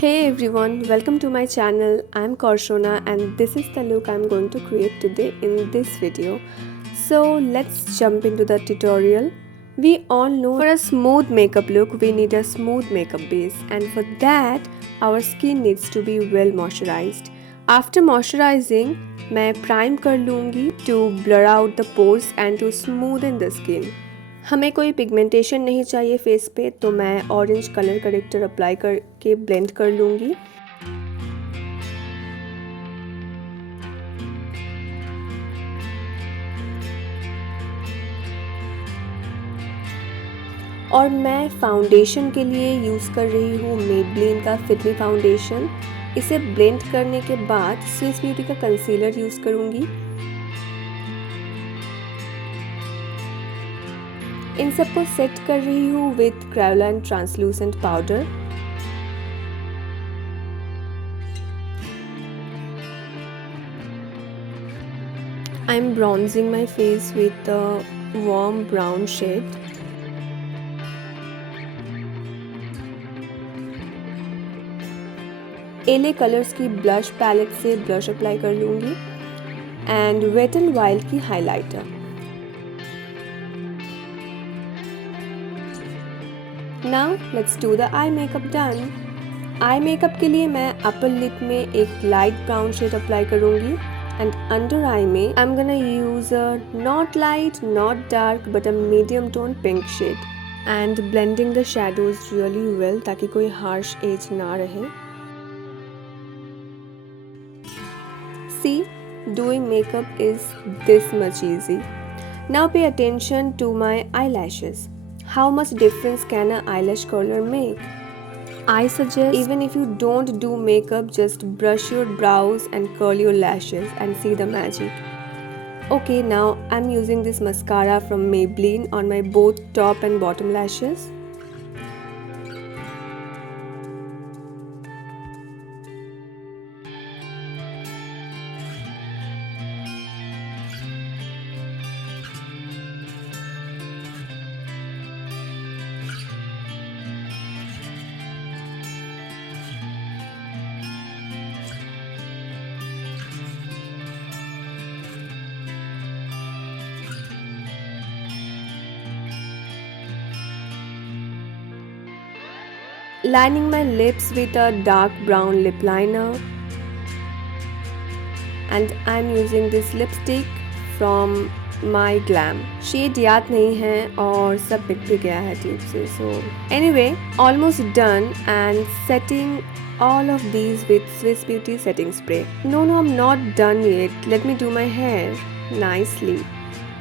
Hey everyone, welcome to my channel. I'm Karshana and this is the look I'm going to create today in this video. So let's jump into the tutorial. We all know for a smooth makeup look we need a smooth makeup base, and for that our skin needs to be well moisturized. After moisturizing, मैं prime कर लूँगी to blur out the pores and to smoothen the skin. हमें कोई pigmentation नहीं चाहिए face पे, तो मैं ऑरेंज कलर करेक्टर अप्लाई करके ब्लेंड कर लूँगी। और मैं फाउंडेशन के लिए यूज़ कर रही हूँ मेबलिन का फिट मी फाउंडेशन। इसे ब्लेंड करने के बाद स्विस ब्यूटी का कंसीलर यूज़ करूँगी। इन सबको सेट कर रही हूँ with Kryolan translucent powder. I am bronzing my face with a warm brown shade. Elle colours की ब्लश पैलेट से ब्लश अप्लाई कर लूँगी एंड वेट एंड वाइल्ड की highlighter. Now let's do the eye makeup done. Eye makeup के लिए मैं upper lid में एक light brown shade अप्लाई करूँगी and under eye में I'm gonna use a not light, not dark but a medium tone pink shade and blending the shadows really well ताकि कोई harsh edge ना रहे. See, doing makeup is this much easy. Now pay attention to my eyelashes. How much difference can an eyelash curler make? I suggest even if you don't do makeup, just brush your brows and curl your lashes and see the magic. Okay, now I'm using this mascara from Maybelline on my both top and bottom lashes. Lining my lips with a dark brown lip liner and I'm using this lipstick from My Glam. Shade याद नहीं है और सब pick भी गया है tube से. So anyway, almost done and setting all of these with Swiss Beauty setting spray. No, I'm not done yet. Let me do my hair nicely.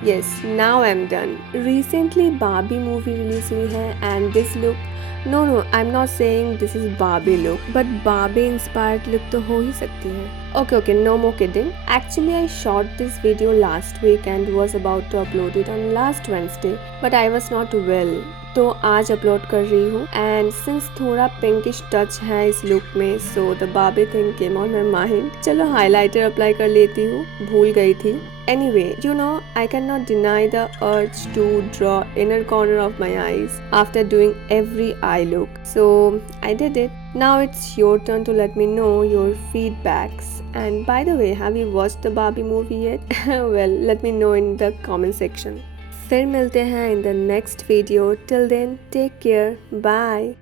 Yes, now I'm done. Recently Barbie movie release हुई है and this look. No, I'm not saying this is Barbie look, but Barbie inspired look तो हो ही सकती है. Okay, no more kidding. Actually, I shot this video last week and was about to upload it on last Wednesday, but I was not well. तो आज upload कर रही हूँ and since थोड़ा pinkish touch है इस look में, so the Barbie thing came on my mind. चलो highlighter अप्लाई कर लेती हूँ, भूल गई थी. Anyway, you know, I cannot deny the urge to draw inner corner of my eyes after doing every eye look. So I did it. Now it's your turn to let me know your feedbacks. And by the way, have you watched the Barbie movie yet? Well, let me know in the comment section. फिर मिलते हैं in the next video. Till then, take care. Bye.